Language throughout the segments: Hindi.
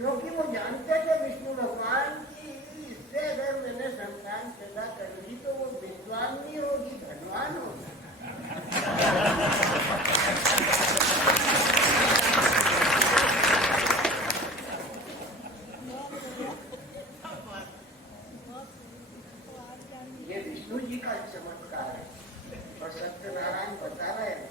क्योंकि वो जानते थे विष्णु भगवान की इससे अगर मैंने संतान पैदा कर ली तो वो विद्वान नहीं होगी, धनवान होगी। ये विष्णु जी का चमत्कार है और सत्यनारायण बता रहे हैं।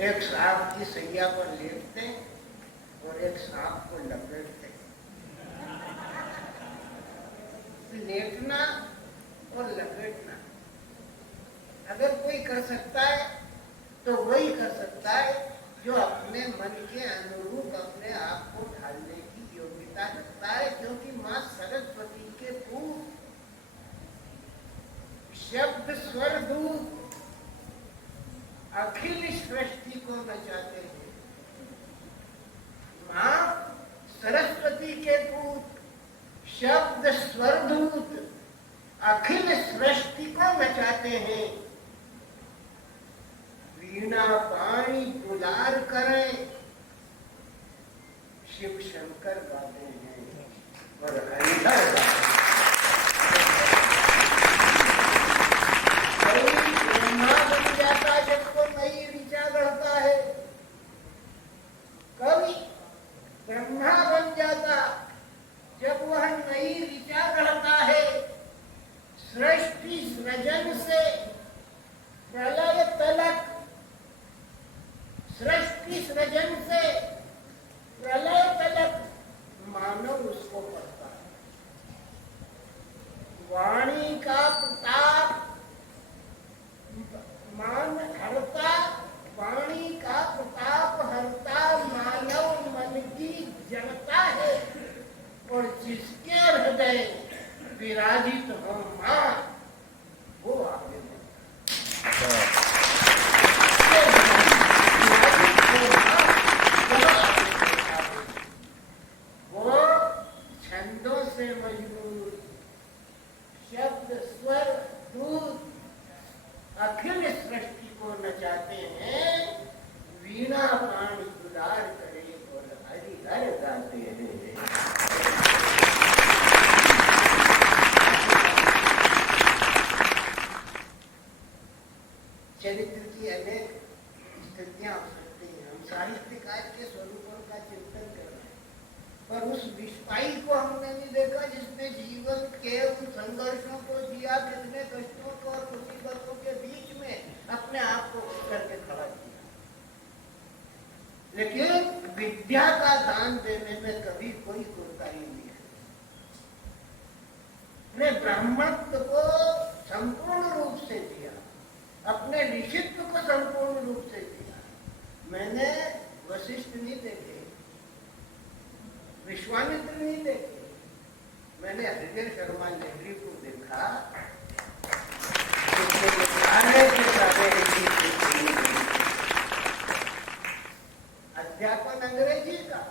एक सांप की सैया पर लेटते और एक सांप को लपेटते। लेटना और लपेटना अगर कोई कर सकता है तो वही कर सकता है जो अपने मन के अनुरूप अपने आप को ढालने की योग्यता रखता है, क्योंकि मां सरस्वती के पूत शब्द स्वर दूत अखिल सृष्टि को नचाते हैं। मां सरस्वती के पूत शब्द स्वरदूत अखिल सृष्टि को नचाते हैं। वीणा पाणी दुलार करें, शिव शंकर गाते हैं और हरिहर गाते हैं। ब्रह्मा बन जाता जब तो नई ऋचा गढ़ता है। कवि ब्रह्मा बन जाता जब वह नई ऋचा गढ़ता है। सृष्टि सृजन से प्रलय तलक, सृष्टि सृजन से प्रलय तलक मानव उसको पढ़ता है। वाणी का प्रताप मान हरता, वाणी का प्रताप हरता मानव मन की जनता है। और जिसके हृदय विराजित हो मां वो आगे वो छंदों से मजबूर शब्द स्वर दूत अखिल सृष्टि को नचाते हैं। वीणा पाणी दुलार करे और हरिहर गाते हैं। चरित्र की अनेक स्थितियां हो सकती हैं। हम साहित्यकार के स्वरूपों का चिंतन कर रहे हैं, पर उस विस्पाई को हमने नहीं देखा जिसने जीवन के उन संघर्षों को जिया, कितने कष्टों को और मुसीबतों के बीच में अपने आप को करके खड़ा किया। लेकिन विद्या का दान देने में कभी कोई कोताही नहीं है। अपने ब्राह्मणत्व को संपूर्ण रूप से दिया, अपने ऋषित्व को संपूर्ण रूप से दिया। मैंने वशिष्ठ नहीं देखे, विश्वामित्र नहीं देखे, मैंने हृदय शर्मा नेहरी को देखा। अध्यापन अंग्रेजी का,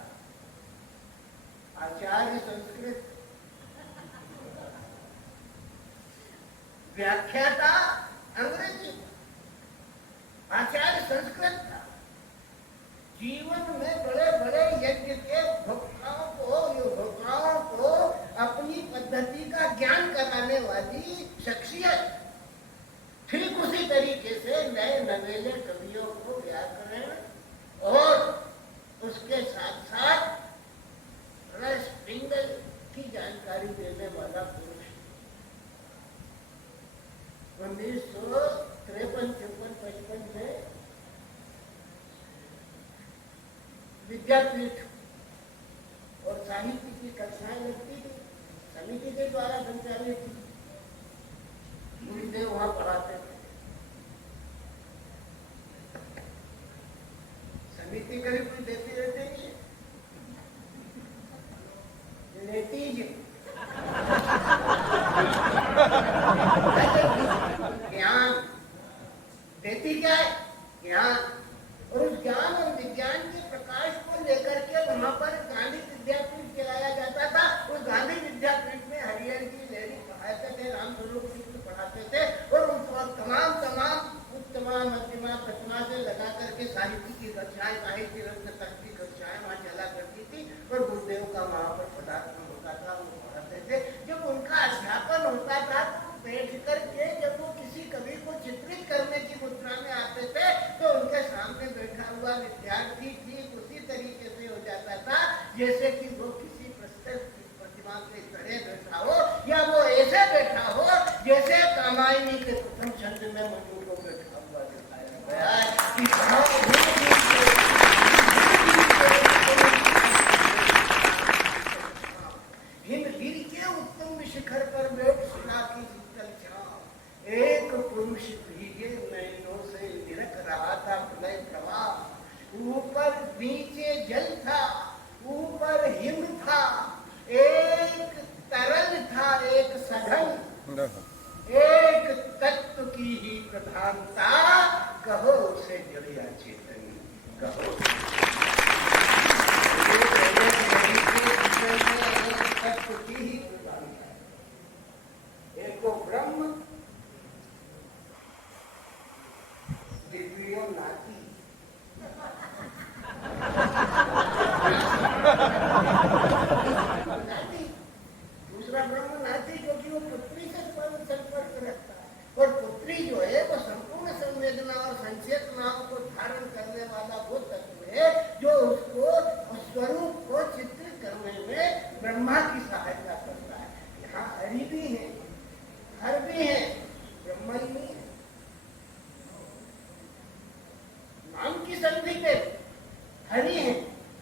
आचार्य संस्कृत, व्याख्याता अंग्रेजी, आचार्य संस्कृत था। जीवन में बड़े बड़े यज्ञ के भक्ताओं को अपनी पद्धति का ज्ञान कराने वाली शख्सियत। ठीक उसी तरीके से नए नवेले कवियों को व्याकरण और उसके साथ साथ रस पिंगल की जानकारी देने वाला पुरुष 1953, 54, 55 में विद्यापीठ और साहित्य की कक्षाएं लगती थी, समिति के द्वारा संचालित थी। गुरुदेव वहां पढ़ाते थे। समिति कभी कोई देती रहती नहीं, लेती ज्ञान देती क्या है? ज्ञान। और उस ज्ञान और विज्ञान के प्रकाश को लेकर के वहां पर गांधी विद्यापीठ चलाया जाता था। उस गांधी विद्यापीठ में हरिहर की लहरी पढ़ाते थे, राम स्वरूप पढ़ाते थे और उन तमाम मध्यमा छंद में मनु को बैठा हुआ दिखाया गया कि भाव हिमगिरी के उत्तम शिखर पर बैठ सुना की शीतल छांव, एक पुरुष भीगे नैनों से निरख रहा था प्रलय प्रवाह। ऊपर नीचे जल था, ऊपर हिम था, एक तरल था एक सघन, एक तत्व की ही प्रधानता, कहो उसे जड़िया चेतन, कहो तत्व की ही प्रधानता। एको ब्रह्म दिव्यो नाती, दूसरा ब्रह्म नाती क्योंकि वो पुत्री से संपर्क रखता है, और पुत्री जो है वो संपूर्ण संवेदना और संचेतनाओं को धारण करने वाला वो तत्व है जो उसको स्वरूप को चित्रित करने में ब्रह्मा की सहायता करता है। यहाँ हरि भी है, हर भी है, ब्रह्मा ही नहीं है। नाम की संधि पे हरि है,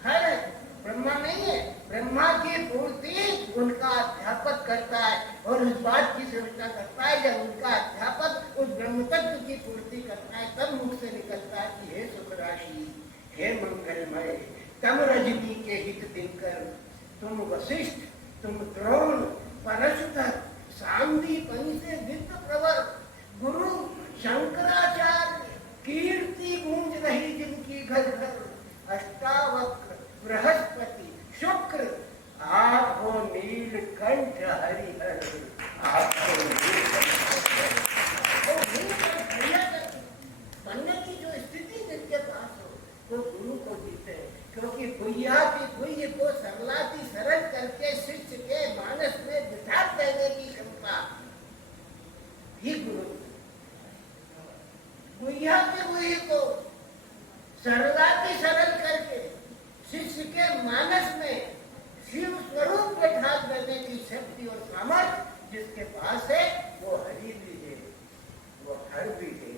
हर है, ब्रह्मा नहीं है। ब्रह्मा की पूर्ति उनका अध्यापक करता है, और उस बात की समीक्षा करता है जब उनका अध्यापक उस ब्रह्म तत्व की पूर्ति करता है, तब मुख से निकलता है कि हे सुख राशि, हे मंगलमय, तम रजनी के हित दिनकर, तुम वशिष्ठ, तुम द्रोण, परशुधर, सांदीपनि से विद्य प्रवर, गुरु शंकराचार्य, कीर्ति गूंज रही जिनकी घर घर, अष्टावक्र, बृहस्पति, शुक्र, आप हो नीलकंठ हरिहर, आप हो बनने की जो स्थिति जिनके पास हो वो गुरु को जीते, क्योंकि गुह्याति गुह्य को सरलाति सरल करके शिष्य के मानस में बिठा देने की क्षमता ही गुरु। गुह्याति गुह्य को सरलाति सरल करके शिष्य के मानस में शिव स्वरूप बैठा देने की शक्ति और सामर्थ्य जिसके पास है वो हरि भी है, वो हर भी है,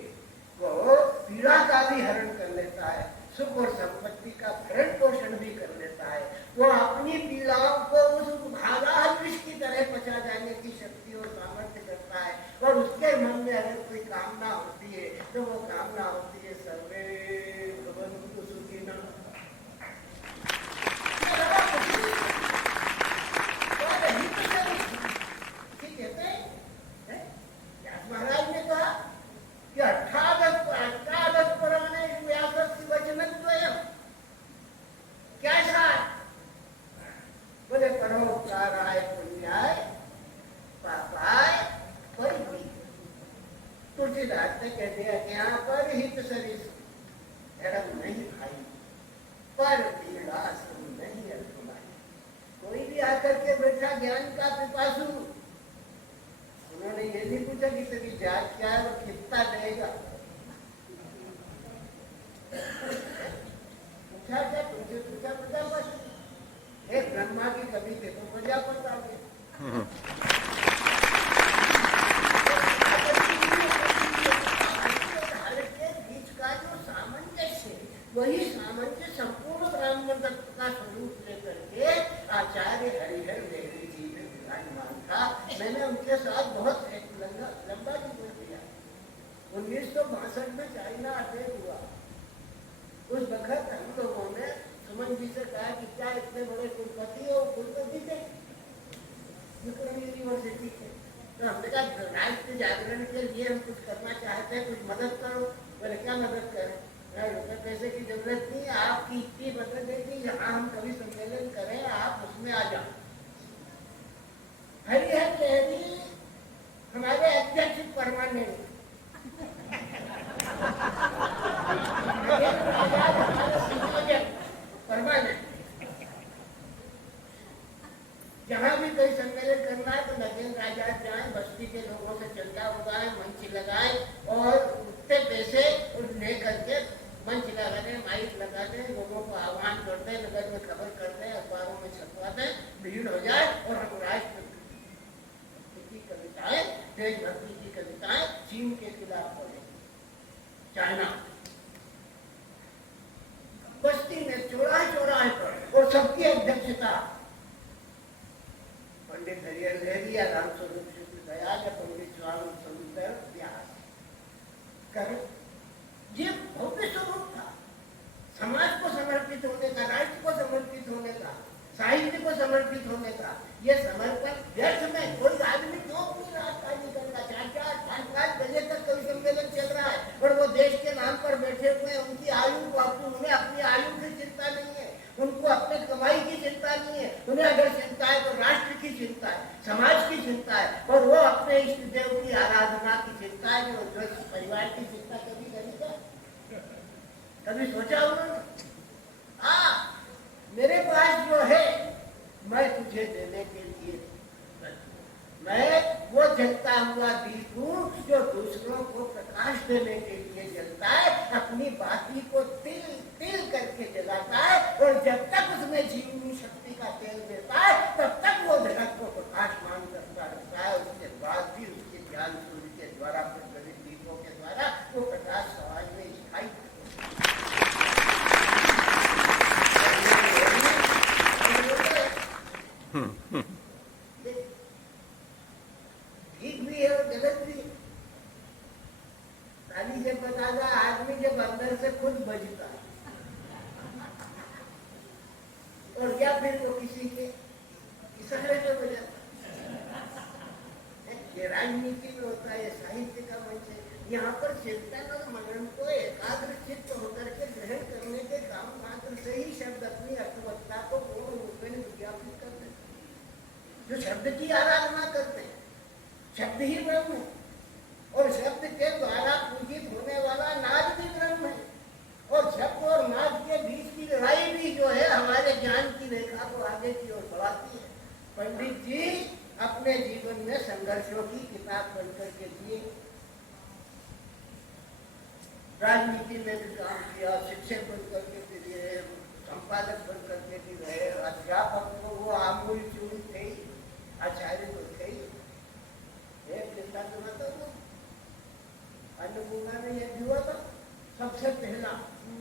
वो पीड़ा का भी हरण कर लेता है, सुख और संपत्ति का भरण पोषण भी कर लेता है, वो अपनी पीड़ाओं को उस भागाहत विष की तरह पचा जाने की शक्ति और सामर्थ्य करता है। और उसके मन में अगर कोई कामना होती है तो वो कामना होती है सर्वे भवन्तु सुखिनः। महाराज ने कहा कि 18 परमानेश व्यासस्य वचनद्वयम्, कैसा है? बोले परोपकाराय पुण्याय पापाय परिहि। तुलसीदास ने कह दिया कि यहाँ पर हित सरिस धर्म नहीं भाई, पर पीड़ा सम नहीं अधुमाई। कोई भी आकर के बैठा ज्ञान का पिपासु, उन्होंने ये नहीं पूछा कि तेरी जात क्या है और कितना देगा, पूछा क्या? तुमसे पूछा प्रजापति, हे ब्रह्मा की कभी देखो प्रजापति आ गया। के बीच का जो सामंजस्य, वही सामंजस्य संपूर्ण ब्राह्मण तत्व का स्वरूप लेकर के आचार्य हरिहर देवी जी में विराजमान था। मैंने उनके साथ बहुत लंबा जीवन किया। 1962 में चाइना अटैक हुआ, उस वक्त हम लोगों ने सुमन जी से कहा कि क्या इतने बड़े कुलपति हो, कुलपति थे यूनिवर्सिटी के, तो हमने कहा राष्ट्र जागरण के लिए हम कुछ करना चाहते हैं, कुछ मदद करो। बोले क्या मदद करें? रुपये पैसे की जरूरत नहीं है, आपकी इतनी मदद है कि जहाँ हम कभी सम्मेलन करें आप उसमें आ जाओ। हरिहर देवी हमारे अध्यक्ष परमानेंट, परमानेंट, जहाँ भी कोई सम्मेलन करना है तो नगेंद्र आजाद जाए, बस्ती के लोगों से चंदा उगाए, मंच लगाए और उतने पैसे ले करके मंच लगा दें, माइक लगा दें, लोगों को आह्वान कर दें, नगर में खबर कर दें, अखबारों में छपवा दें, भीड़ हो जाए और हम राष्ट्र की कविताएं देशभक्ति की कविताएं चीन के खिलाफ पढ़े, चाइना बस्ती में चौराहे चौराहे पर, और सबकी अध्यक्षता पंडित हरिहर लहरिया, रामस्वरूप शुक्ल दयाल या पंडित स्वामी सुंदर व्यास कर ये भव्य स्वरूप था। समाज को समर्पित होने का, राष्ट्र को समर्पित होने का, साहित्य को समर्पित होने का, ये समर्पण व्यर्थ में कोई आदमी क्यों अपनी रात काटी करता? 4-5 बजे तक कवि सम्मेलन चल रहा है और वो देश के नाम पर बैठे हुए, उनकी आयु बापू, उन्हें अपनी आयु की चिंता नहीं है, उनको अपने कमाई की चिंता नहीं है, उन्हें अगर चिंता है तो राष्ट्र की चिंता है, समाज की चिंता है, और वो अपने इष्ट देव की आराधना की चिंता है। जो परिवार की चिंता कभी करेगा? कभी सोचा उन्होंने? मेरे पास जो है मैं तुझे देने के लिए, मैं वो जलता हुआ दीप हूँ जो दूसरों को प्रकाश देने के लिए जलता है, अपनी बाती को तिल तिल करके जलाता है, और जब तक उसमें जीवनी शक्ति का तेल देता है तब तक वो जगत को प्रकाशमान करता रहता है। उसके बाद भी उसके ज्ञान सूर्य के द्वारा प्रज्वलित दीपों के द्वारा वो प्रकाश समाज में स्थायी ठीक भी है और गलत भी है। ताली से बताता आदमी जब अंदर से खुद बजता है, और क्या फिर वो किसी के इशारे पे बजाता है। ये राजनीति में होता है, साहित्य का मंच है। यहाँ पर चिंतन और मनन को एकाग्र चित्त होकर के ग्रहण करने के काम मात्र से ही शब्द अपनी अर्थवत्ता को पूर्ण रूप में विज्ञापित करते हैं। जो शब्द की आराधना करते हैं, शब्द ही ब्रह्म है, और शब्द के द्वारा पूजित होने वाला नाद भी ब्रह्म है, और शब्द और नाद के बीच की लड़ाई भी जो है हमारे ज्ञान की रेखा को आगे की ओर बढ़ाती है। पंडित जी अपने जीवन में संघर्षों की किताब बन करके दिए, राजनीति में भी काम किया, शिक्षक बन करके भी दिए, संपादक बन करके भी रहे, अध्यापक को वो आमूल चूड़ी थे, आचार्य को थे। एक किस्सा सुनाता हूँ, अन्नपूर्णा में यह हुआ था सबसे पहला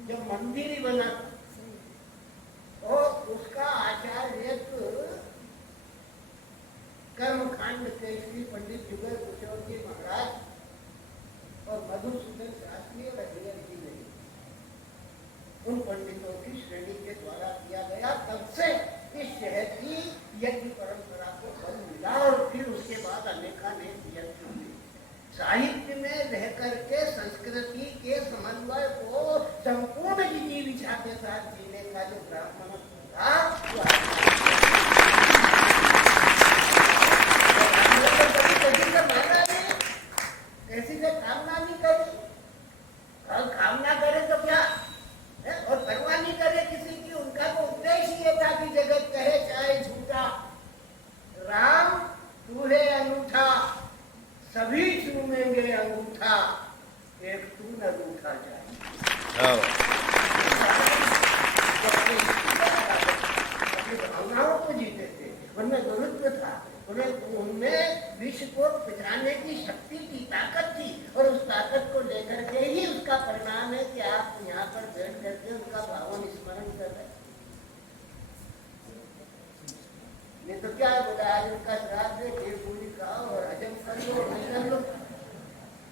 जब मंदिर ही बना था, और उसका आचार्य कर्मकांड के श्री पंडित जुगल किशोर जी महाराज और मधुसूदन शास्त्री और हरिहर जी ने उन पंडितों की श्रेणी के द्वारा किया गया। तब से इस शहर की यज्ञ परंपरा को बल मिला, और फिर उसके बाद अनेकानेक यज्ञ हुए। साहित्य में रह करके संस्कृति के समन्वय को संपूर्ण जीविका के साथ जीने का जो ब्राह्मण था, ऐसी से कामना नहीं करी, और कामना करे तो क्या है? और परवाह नहीं करे किसी की। उनका तो उद्देश्य ये था कि जगत कहे चाहे झूठा, राम तू है अनूठा, सभी चूमेंगे अंगूठा, एक तू न रूठा जाए। अपनी भावनाओं को जीते थे, उनमें गुरुत्व था, उनमें विश्व को पिघलाने की शक्ति की ताकत थी, और उस ताकत को लेकर के ही उसका परिणाम है कि आप यहाँ पर बैठ करके उनका भावन स्मरण कर रहे हैं। नहीं तो क्या बोला, आज उनका श्राद्ध है, खीर पूरी खाओ और हजम कर लो, नहीं कर लो,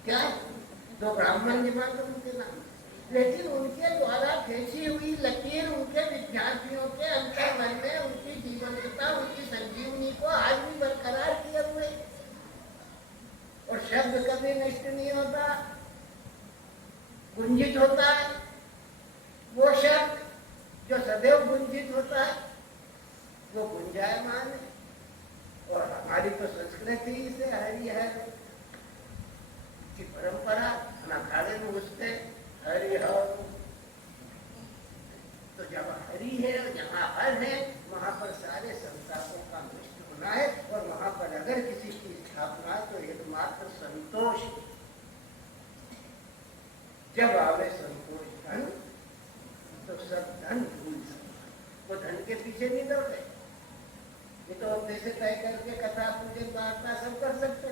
क्या दो ब्राह्मण निभा दो उनके नाम। लेकिन उनके द्वारा खींची हुई लकीर उनके विद्यार्थियों के अंतर्मन में उनकी जीवंतता, उनकी संजीवनी को आज भी बरकरार किए हुए। और शब्द कभी नष्ट नहीं होता, गुंजित होता है। वो शब्द जो सदैव गुंजित होता है वो गुंजायमान है। और हमारी तो संस्कृति से हरि है की परंपरा, अखाड़े में घुसते हरि हो, तो जब हरि है, जहाँ हर है, वहाँ पर सारे संतापों का नष्ट होना है। और वहाँ पर अगर किसी की स्थापना है तो एकमात्र संतोष, जब आवे संतोष धन तो सब धन भूल सकता। वो धन के पीछे नहीं दौड़े, ये तो अपने से तय करके कथा पूजन वार्ता सब कर सकते,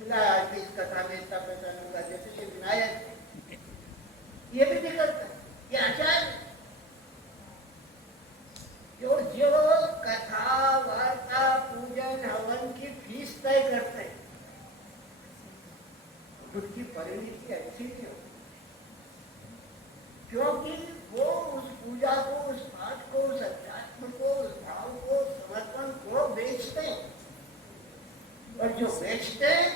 आज भी इस कथा में इतना पैसा लूंगा, जैसे कि विनायक ये भी करता है, ये आचार्य जो कथा वार्ता पूजन हवन की फीस तय करते हैं, उसकी परिणति अच्छी नहीं होती, क्योंकि वो उस पूजा को, उस पाठ को, उस अध्यात्म को, उस भाव को, समर्पण को बेचते हैं। और जो बेचते हैं,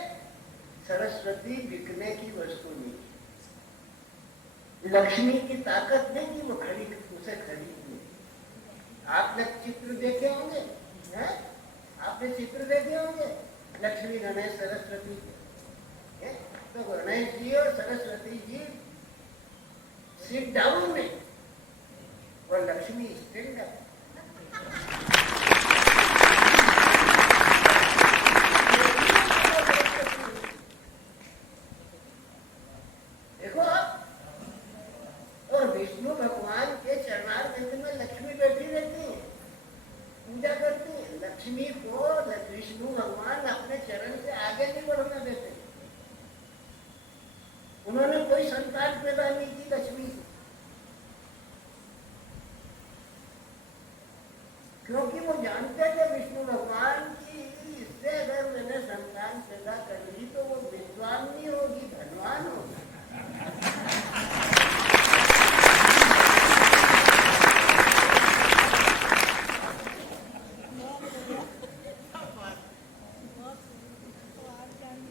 सरस्वती बिकने की वस्तु नहीं, लक्ष्मी की ताकत नहीं कि वो उसे खरीद ले। आपने चित्र देखे होंगे, हैं? आपने चित्र देखे होंगे लक्ष्मी, गणेश, सरस्वती के, तो गणेश जी और सरस्वती जी सिट डाउन में और लक्ष्मी स्टैंड अप। देखो, और विष्णु भगवान के चरणारविंद में लक्ष्मी बैठी रहती है, पूजा करती है। लक्ष्मी को विष्णु भगवान अपने चरण से आगे नहीं बढ़ना देते। उन्होंने कोई संतान पैदा नहीं की लक्ष्मी को, क्योंकि वो जानते थे विष्णु भगवान की इससे अगर मैंने संतान पैदा कर ली तो वो विद्वान नहीं होगी, धनवान होगी।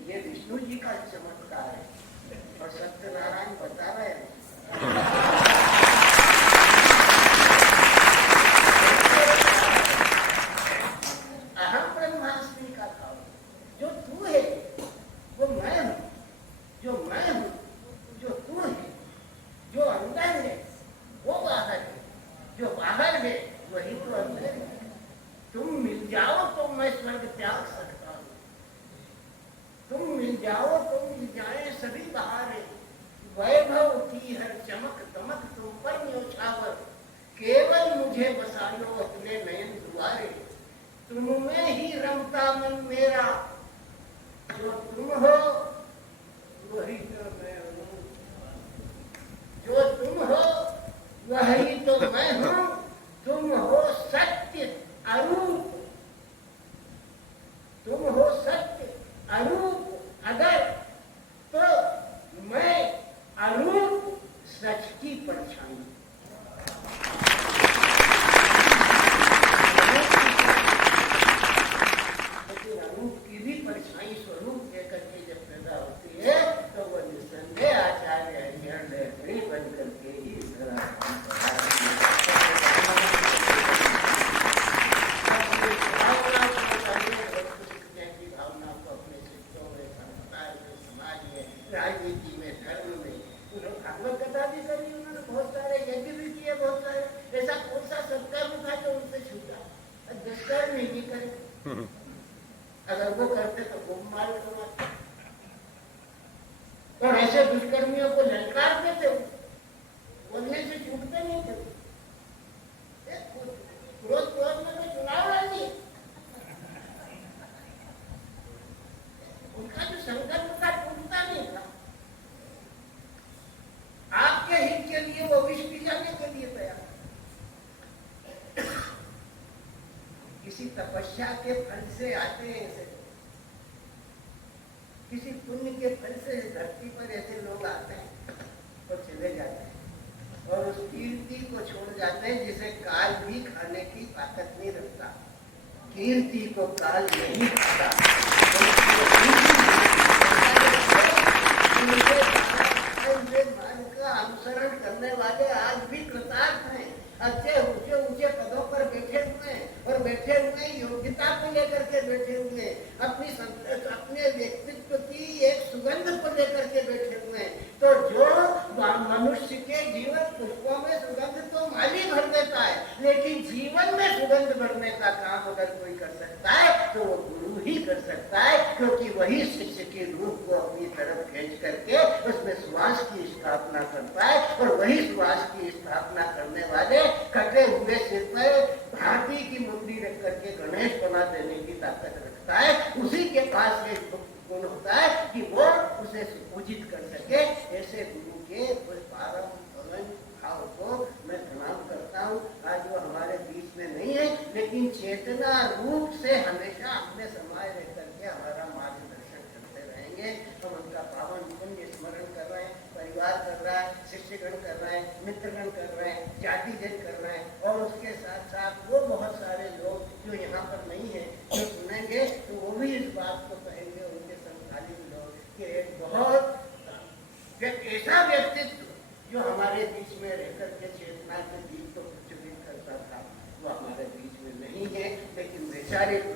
ये विष्णु जी का चमत्कार है और सत्यनारायण बता रहे हैं। अहम ब्रह्मास्मि का भाव, जो तू है वो मैं हूँ, जो मैं हूँ जो तू है, जो अंदर है वो बाहर है, जो बाहर है वही तो अंदर है। तुम मिल जाओ तो मैं स्वर्ग त्याग सकता हूँ, तुम मिल जाओ तो मिल जाए सभी बहारे, वैभव की हर चमक दमक तुम पर न्योछावर, केवल मुझे बसा लो अपने नयन द्वारे, तुम में ही रमता मन मेरा, जो तुम हो वही तो मैं हूँ, जो तुम हो वही तो मैं हूँ, तुम हो सत्य अरूप, तुम हो सत्य अरूप, अगर तो मैं अरूप सच की परछाई, लेकिन अरूप की भी परछाई स्वरूप लेकर के जब पैदा होती है तो वो निस्संदेह आचार्य हरिहर बन करके ही राजनीति में, धर्म में, उन्होंने भागवत कथा भी करी, उन्होंने बहुत सारे यज्ञ भी किए, बहुत सारे, ऐसा कौन सा सत्कर्म था जो उनसे छूटा। दुष्कर्म नहीं भी करे, अगर वो करते तो वो मार करवाते, और ऐसे दुष्कर्मियों को ललकारते थे, बोलने से छूटते नहीं थे। क्रोध में तो चुनाव लड़ी, उनका जो संकल्प था टूटता नहीं था। आपके हित के लिए वो विष पी जाने के लिए तैयार, किसी तपस्या के फल से आते हैं ऐसे, किसी पुण्य के फल से धरती पर ऐसे लोग आते हैं और चले जाते हैं और उस कीर्ति को छोड़ जाते हैं जिसे काल भी खाने की ताकत नहीं रखता। कीर्ति को काल नहीं खाता। मार्ग का अनुसरण करने वाले आज भी कृतार्थ हैं, अच्छे ऊंचे ऊंचे पदों पर बैठे हुए हैं और बैठे हुए योग्यता को लेकर के बैठे हुए हैं, अपने व्यक्तित्व की एक सुगंध को लेकर के बैठे हुए हैं। तो जो मनुष्य के जीवन पुष्पों में सुगंध तो माली भर देता है, लेकिन जीवन में सुगंध भरने का काम अगर कोई कर सकता है तो वो गुरु ही कर सकता है, क्योंकि वही शिष्य के रूप को अपनी तरफ खींच करके उसमें सुवास की स्थापना करता है, और वही सुवास की स्थापना करने वाले कटे हुए सिर पर हाथी की मुंडी रख करके गणेश बना देने की ताकत रखता है। उसी के पास ये गुण होता है वैचारिक